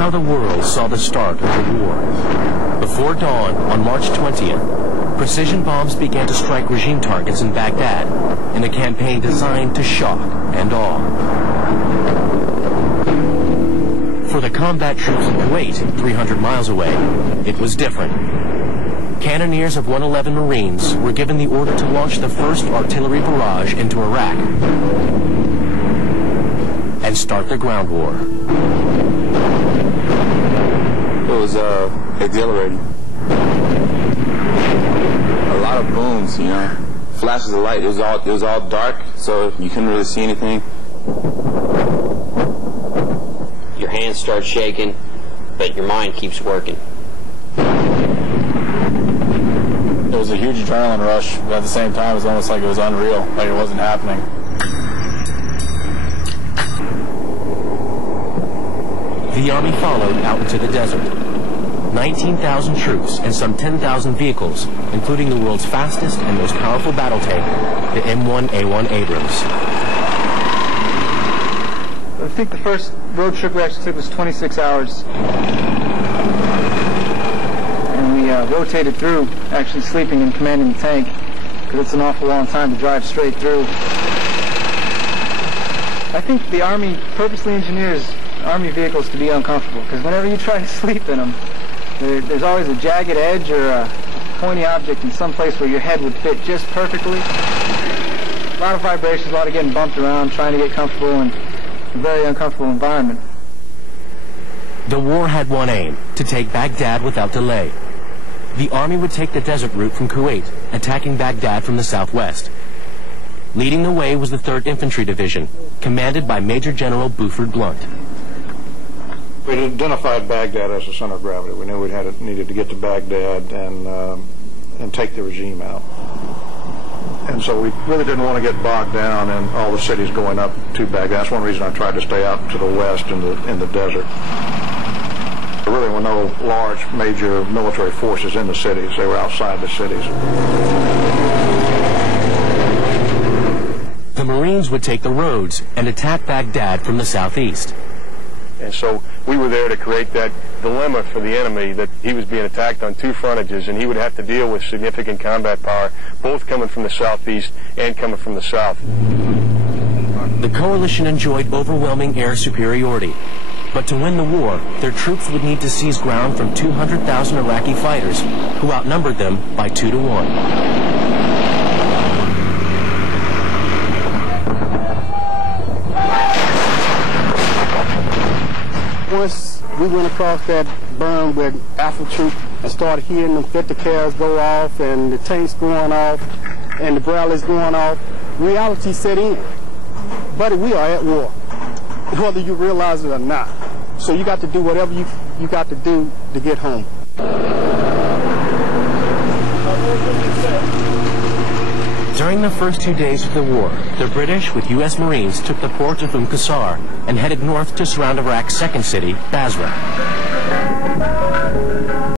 how the world saw the start of the war. Before dawn, on March 20th, precision bombs began to strike regime targets in Baghdad in a campaign designed to shock and awe. For the combat troops in Kuwait, 300 miles away, it was different. Cannoneers of 111 Marines were given the order to launch the first artillery barrage into Iraq and start the ground war. It was exhilarating. A lot of booms, you know, flashes of light. It was all dark, so you couldn't really see anything. Your hands start shaking, but your mind keeps working. It was a huge adrenaline rush, but at the same time it was almost like it was unreal, like it wasn't happening. The Army followed out into the desert. 19,000 troops and some 10,000 vehicles, including the world's fastest and most powerful battle tank, the M1A1 Abrams. I think the first road trip we actually took was 26 hours. And we rotated through, actually sleeping and commanding the tank, because it's an awful long time to drive straight through. I think the Army purposely engineers Army vehicles to be uncomfortable, because whenever you try to sleep in them, there's always a jagged edge or a pointy object in some place where your head would fit just perfectly. A lot of vibrations, a lot of getting bumped around, trying to get comfortable in a very uncomfortable environment. The war had one aim, to take Baghdad without delay. The Army would take the desert route from Kuwait, attacking Baghdad from the southwest. Leading the way was the 3rd Infantry Division, commanded by Major General Buford Blunt. We identified Baghdad as the center of gravity. We knew we needed to get to Baghdad and take the regime out. And so we really didn't want to get bogged down in all the cities going up to Baghdad. That's one reason I tried to stay out to the west in the desert. There really were no large, major military forces in the cities. They were outside the cities. The Marines would take the roads and attack Baghdad from the southeast. And so we were there to create that dilemma for the enemy, that he was being attacked on 2 frontages and he would have to deal with significant combat power, both coming from the southeast and coming from the south. The coalition enjoyed overwhelming air superiority, but to win the war, their troops would need to seize ground from 200,000 Iraqi fighters, who outnumbered them by 2 to 1. Once we went across that berm with Alpha Troop and started hearing them 50 cals go off and the tanks going off and the Bradleys going off, reality set in. Buddy, we are at war, whether you realize it or not. So you got to do whatever you got to do to get home. During the first 2 days of the war, the British, with U.S. Marines, took the port of Qasr and headed north to surround Iraq's second city, Basra.